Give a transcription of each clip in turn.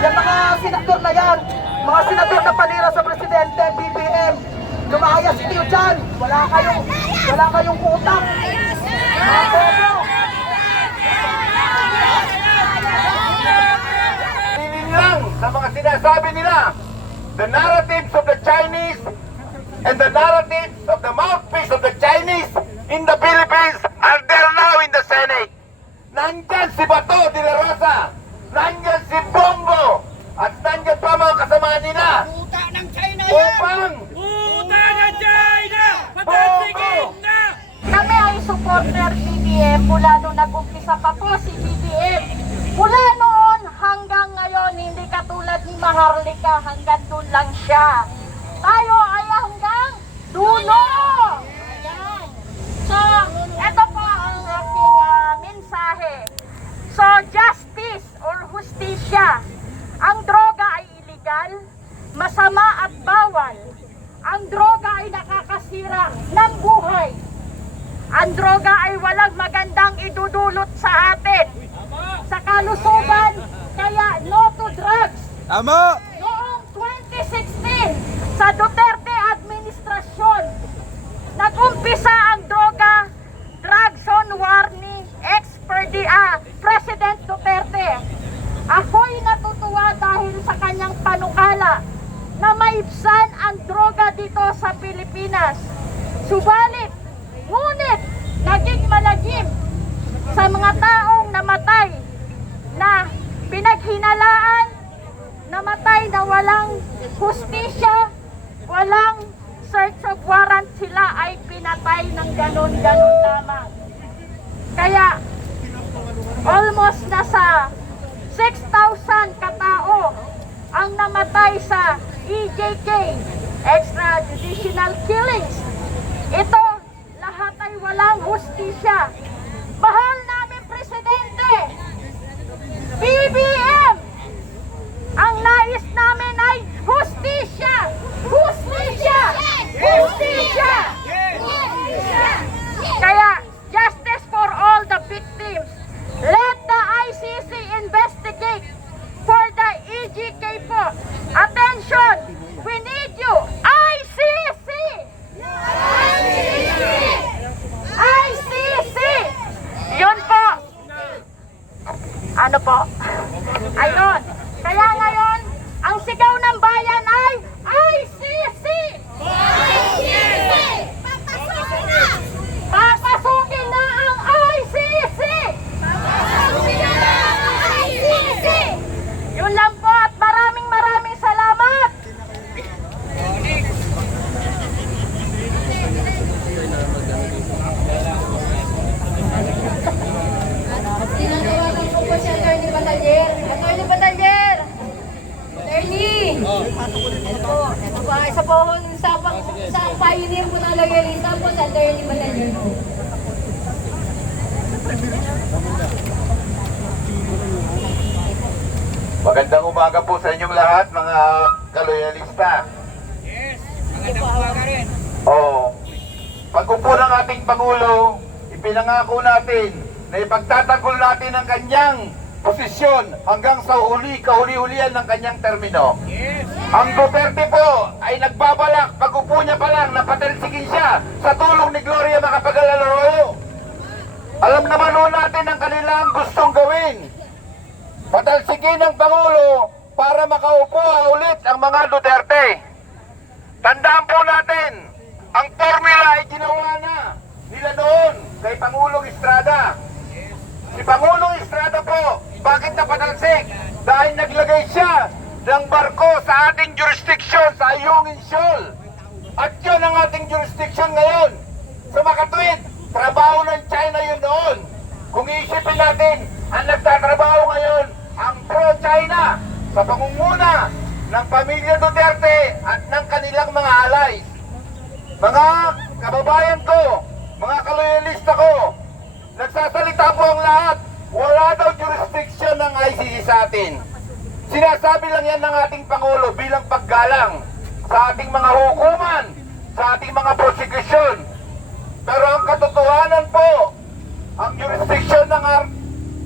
Yung mga senador na yan, mga senador na panira sa presidente, BBM, lumayas kayo dyan. Wala kayong utang. Mga bobo. Lang sa mga sinasabi nila, the narratives of the Chinese and the narratives of the mouthpiece of the Chinese in the Philippines are there now in the Senate. Nandyan si Bato de la Rosa, nandyan si Bongo, at nandyan pa mga kasama nila. Puta ng China yan! Upang Puta ng China! Patantigin na! Kami ay supporter BBM mula nung nag-umpisa pa po si BBM. Mula noon hanggang ngayon, hindi katulad ni Maharlika, hanggang doon lang siya. Tayo ay hanggang dulo! Ayan. So, ito po ang aking mensahe. So, justice or hustisya. Ang droga ay illegal, masama at bawal. Ang droga ay nakakasira ng buhay. Ang droga ay walang magandang idudulot sa atin. Sa kalusugan, kaya no to drugs. Tama! Noong 2016, sa Duterte administrasyon, nag-umpisa ang droga, drug zone war ni President Duterte. Ako'y natutuwa dahil sa kanyang panukala na maibsan ang droga dito sa Pilipinas. Subalit, ngunit naging malagim sa mga taong namatay na pinaghinalaan, namatay na walang hustisya, walang search of warrant, sila ay pinatay ng ganon-ganon lamang. Kaya almost nasa 6,000 katao ang namatay sa EJK, extrajudicial killings. Ito, lahat ay walang hustisya. Mahal namin Presidente, BBM, ang nais namin ay hustisya! Hustisya! Hustisya! Kaya, justice for all the victims. Let the ICC investigate for the EJK po. Attention! We need you! ICC! ICC! ICC! Yun po. Ano po? Ayun. Kaya ngayon, ang sigaw ng bayan ay ICC! ICC! Papasukin na! Papasukin na ang ICC! Papasukin na ang ICC! Yun lang po at maraming salamat! Tinatawagan ko po si Atty. Batalyer. Atty. Batalyer! Attorney! Ito po, isa po sa pioneer po ng loyalista po sa Atty. Batalyer po. magandang umaga po sa inyong lahat, mga kaloyalista. Yes! Magandang umaga rin. Pag-upo ng ating Pangulo, ipinangako natin na ipagtatanggol natin ang kanyang posisyon hanggang sa kahuli-hulihan ng kanyang termino. Yes! Ang Duterte po ay nagbabalak, pag-upo niya pa lang, napatalsigin siya sa tulong ni Gloria Macapagal-Arroyo. Alam naman ho natin ang kanilang gustong gawin. Patalsigin ng Pangulo para makaupo ulit ang mga Duterte. Tandaan po natin, ang formula ay ginawa na nila noon kay Pangulong Estrada. Si Pangulong Estrada po, bakit napatalsik? Dahil naglagay siya ng barko sa ating jurisdiction sa Ayungin Shoal. At yun ang ating jurisdiction ngayon. Sa makatwid, trabaho ng China yun noon. Kung iisipin natin, ang nagtatrabaho ngayon, ang pro-China sa pangunguna ng pamilya Duterte at ng kanilang mga alay. Mga kababayan ko, mga kaloyalista ko, nagsasalita po ang lahat, wala daw jurisdiction ng ICC sa atin. Sinasabi lang yan ng ating Pangulo bilang paggalang sa ating mga hukuman, sa ating mga prosecution. Pero ang katotohanan po, ang jurisdiction ng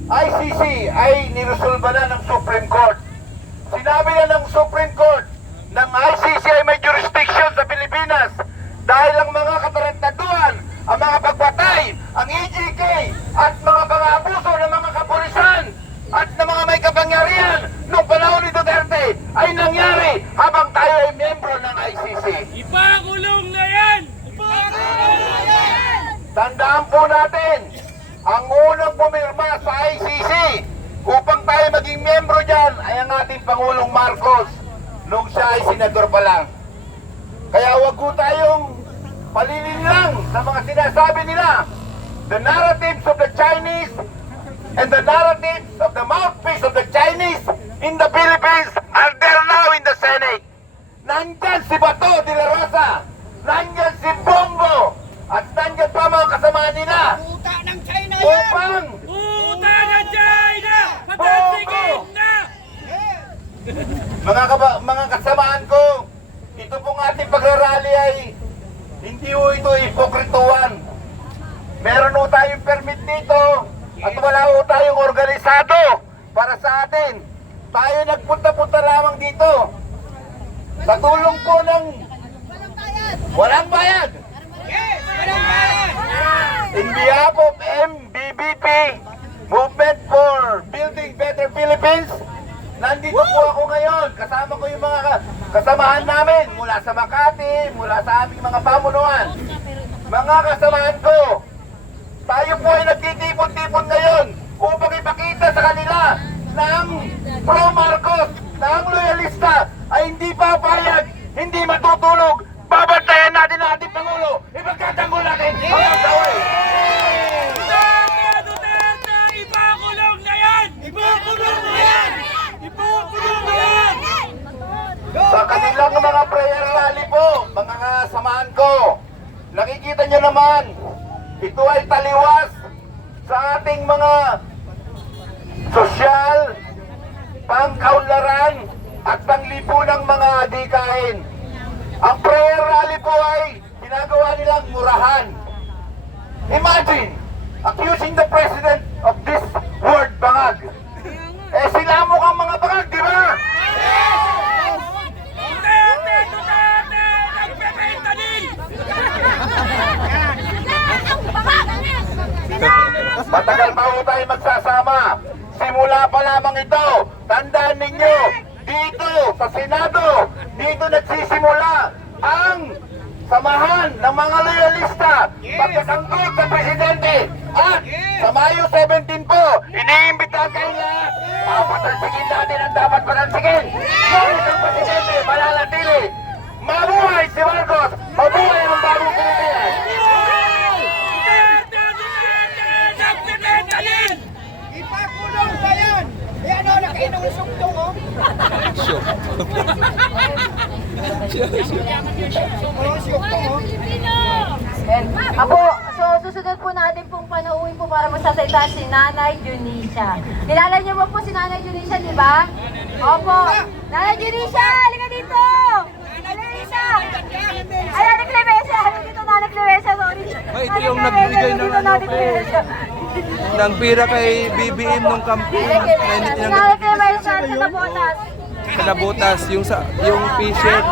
ICC ay niresolba na ng Supreme Court. Sinabi na ng Supreme Court ng ICC ay may jurisdiction sa Pilipinas dahil ang mga katarantaduhan, ang mga pagpatay, ang EJK at mga pang-aabuso ng mga kapulisan at ng mga may kapangyarihan noong panahon ni Duterte ay nangyari habang tayo ay miyembro ng ICC. Ipakulong na yan! Ipakulong na yan! Tandaan po natin, ang unang pumirma sa ICC upang tayo maging miyembro dyan ay ang ating Pangulong Marcos nung siya ay senador pa lang. Kaya wag po tayong palilin lang sa mga sinasabi nila. The narratives of the Chinese and the narratives of the mouthpiece of the Chinese in the Philippines are there now in the Senate. Nandyan si Bato de la Rosa, nandyan si Bongo, at nandyan pa mga kasama nila Puta ng China yan! upang Puta ng China! Patansigin na! mga kasamaan ko, ito pong ating pagrarally ay hindi ho ito hipokrituan. Meron ho tayong permit dito at wala ho tayong organisado para sa atin. Tayo nagpunta-punta lamang dito sa tulong po ng walang bayad. Yes! Walang bayad! In behalf of MBBP, Movement for Building Better Philippines, nandito po ako ngayon. Kasama ko yung mga kasamahan namin mula sa Makati, mula sa aming mga pamunuan. Mga kasamahan ko, tayo po ay nagtitipon-tipon ngayon upang ipakita sa kanila na ang pro-Marcos, na ang loyalista ay hindi papayag, hindi matutulog. Babantayan natin ang ating Pangulo. Ipagkatanggol natin hanggang sa huli. Duterte! Duterte! Ipakulong na yan! Ipakulong na yan! Ipakulong na yan! Sa kanilang mga prayer rally po, mga kasamahan ko, nakikita nyo naman, ito ay taliwas sa ating mga sosyal, pangkaunlaran at panglipunang mga adikain. Ang prayer rally po ay ginagawa nilang murahan. Imagine, accusing the president of this word bangag. Eh sila mukhang mga bangag, di ba? Duterte! Duterte! Nagpepenta din! Matagal pa ho tayo magsasama. Simula pa lamang ito. Tandaan ninyo, dito sa Senado, dito nagsisimula ang samahan ng mga loyalista pagkasanggol sa Presidente. At sa Mayo 17 po, iniimbitahan kayo lahat. Papatalsigin natin ang dapat patalsigin. Ngunit ang Presidente malalatili. Mabuhay si Marcos! Mabuhay ang bagong Pilipinas! Duterte! Duterte! Nagpepenta din! Ipakulong pa yan! Eh ano, nakainom ng suktong, oh? Apo, so susunod po natin pong panauhin po para magsasalita si Nanay Junisha. Kilala niyo ba po si Nanay Junisha, di ba? Opo. Nanay Junisha, halika dito! Halika! Ay, Nanay Clemencia! Halika dito, Nanay Clemencia, sorry. Ay, ito yung nagbigay ng ano, Nanay Clemencia. ng pira kay BBM nung campaign. Si Nanay Clemencia, sa Nabotas. Sa nabutas, yung p-shirt.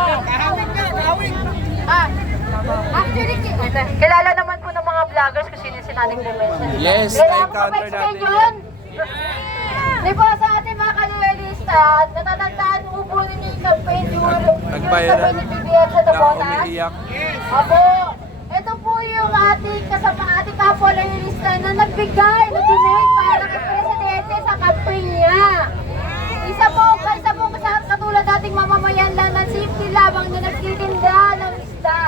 Actually, kilala naman po ng mga vloggers kung sino si Nanay Clemencia. Yes, Kailangan ko na-encounter pa-explain natin yun. Di ba sa ating mga kaluelista, natatandaan mo po ninyo yung campaign yung Nagbayaran campaign ni BBM sa na Nabotas? umiiyak. Apo, ito po yung ating kasama, ating kapwa-loyalista na nagbigay, nag-donate para kay Presidente sa campaign niya. Isa po katulad dating mamamayan lang ng safety lamang na nagtitinda ng isda.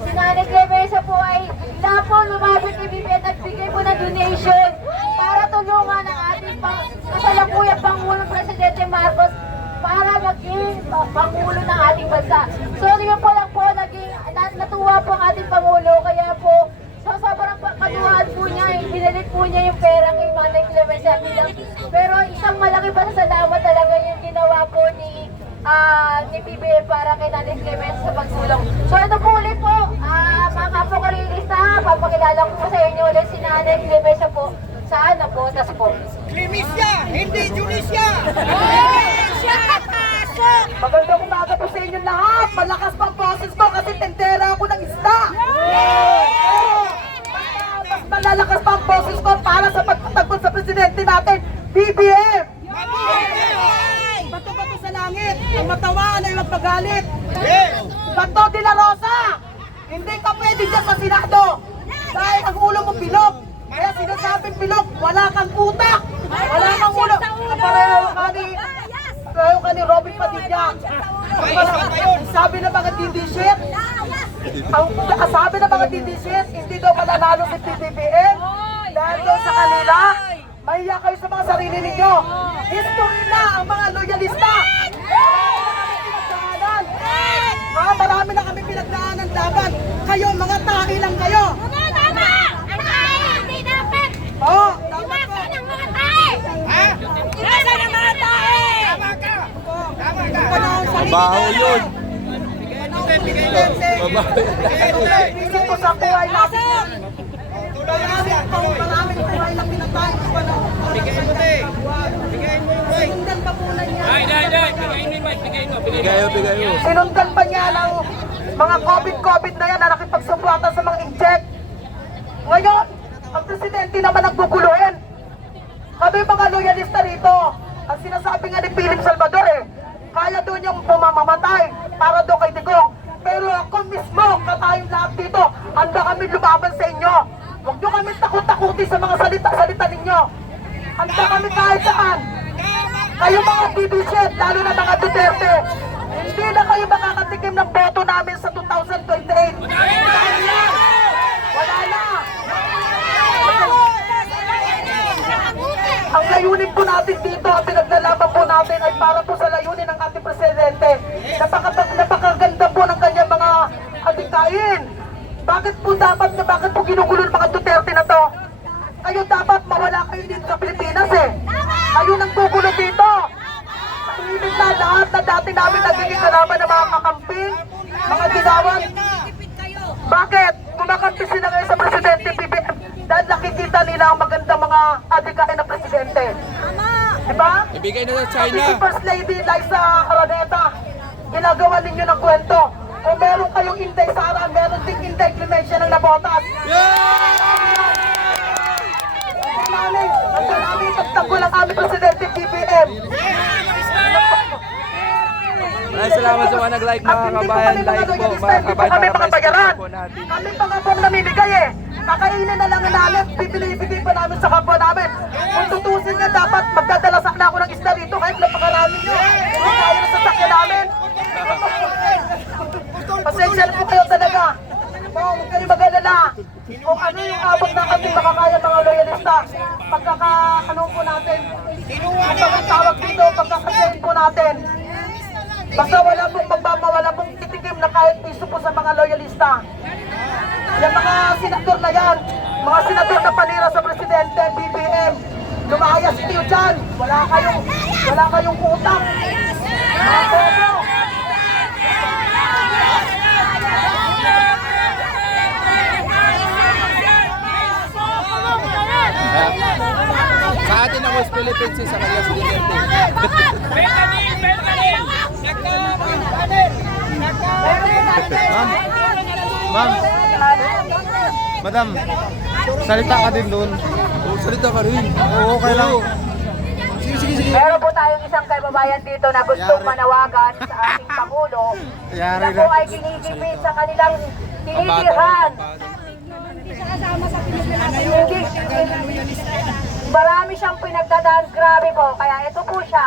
Si Nanay Clemencia po ay po lumabit kay BBM, nagbigay po ng donation para tulungan ang ating kasalukuyang Pangulong Presidente Marcos para maging Pangulo ng ating bansa. So yun po lang po, natuwa po ang ating Pangulo, kaya po sa sobrang katuwaan po niya, binalit po niya yung pera kay Nanay Clemencia bilang. Pero isang malaki pa na salamat talaga yung ginawa po ni BBM para kay Nanay Clemencia sa pagsulong. So ito po ulit po, mga kapwa-loyalista, papakilala ko po sa inyo ulit si Nanay Clemencia po sa Nabotas po. Clemencia! Hindi Junisya! Clemencia Paso! Magandang umaga po sa inyo lahat. Malakas pa ang boses ko kasi tendera ako ng isda. Mas malalakas pa ang boses ko para sa pagtatanggol sa presidente natin, BBM. Bato-bato sa langit. Ang matawaan ay magpagalit. Bato de la Rosa. Hindi ka pwede dyan sa Senado. Dahil ang ulo mo bilog. Kaya sinasabing bilog, wala kang utak. Wala kang ulo. Pareho ka ni Robin Padilla. Ang sabi ng mga DD-shit, hindi daw mananalo si PBBM. Dahil daw sa kanila, mahiya kayo sa mga sarili ninyo. History na ang mga loyalista. Marami na kami pinagdaanan laban. Kayo, mga tahi lang kayo. Tama! Ang tae! Hindi dapat! Oo, Iwasan ang mga tae! Ha? Iwasan ang mga tae! Tama ka! Tama ka! Baho yun. Isip ko sa buhay natin. Maraming buhay na pinatay ko pa noon. Sinundan pa muna niya. Bigayo. Sinundan pa niya ng mga COVID na yan na nakipagsumbatan sa mga inject. Ngayon, ang presidente naman ang guguluhin. Kami mga loyalista rito. Ang sinasabi nga ni Philip Salvador kaya doon yung pumamamatay para doon kay Digong. Pero ako mismo, katayong lahat dito, handa kami lumaban sa inyo. Huwag nyo kami takot-takuti sa mga salita-salita ninyo. Handa kami kahit saan. Kayo mga DD-shit, lalo na mga Duterte, hindi na kayo makakatikim ng boto namin sa 2028. Dahil yan, wala na. Ang layunin po natin dito at pinaglalaban po natin ay para po sa layunin ng ating presidente. Napakaganda po ng kanyang mga adikain. Bakit po ginugulo ng mga Duterte na to? Kayo dapat mawala kayo dito sa Pilipinas Kayo nang gugulo dito. Tahimik na lahat na dati namin nagiging kalaban ng mga kakamping, mga ginawan. Bakit? Kumakampi sila ngayon sa presidente BBM dahil nakikita nila ang magandang mga adikain ng presidente. Diba? Ibigay na sa Si China. First Lady Liza Araneta, ginagawa ninyo ng kwento. Kung meron kayong Inday Sara, meron ding Inday Clemencia ng nabotas. Ang namin pagtanggol ang aming presidente BBM. Maraming salamat sa mga nag-like mga kabayan. Like po mga kabayan Kami para mga ma-support bayaran. po natin. Kami mga pong namimigay Kakainin na lang namin, bibili pa namin sa kapwa namin. Kung tutusin nga dapat, magdadala sana ako ng isda dito kahit napakarami nyo. Hindi kaya na sasakyan namin. Pasensya na po kayo talaga. Huwag kayo mag-alala. Kung ano yung abot ng ating makakaya mga loyalista, pagkaka-ano po natin, pagkakatawag dito, pagkakasayin po natin. Basta wala pong magmamawala pong titikim na kahit piso po sa mga loyalista. Yung mga senador na yan, mga senador na panira sa presidente, BBM, lumayas kayo dyan. Wala kayong utang. Mga bobo. Sa atin ang West Philippines, sa kanya si Duterte. Ma'am, madam, salita ka din doon. Salita ka rin. Oo, okay lang. Meron po tayong isang kaibabayan dito na gustong manawagan sa ating Pangulo Yari na po na. ay kinigipit sa kanilang tinitirhan. Marami siyang pinagdadaan, grabe po. Kaya ito po siya,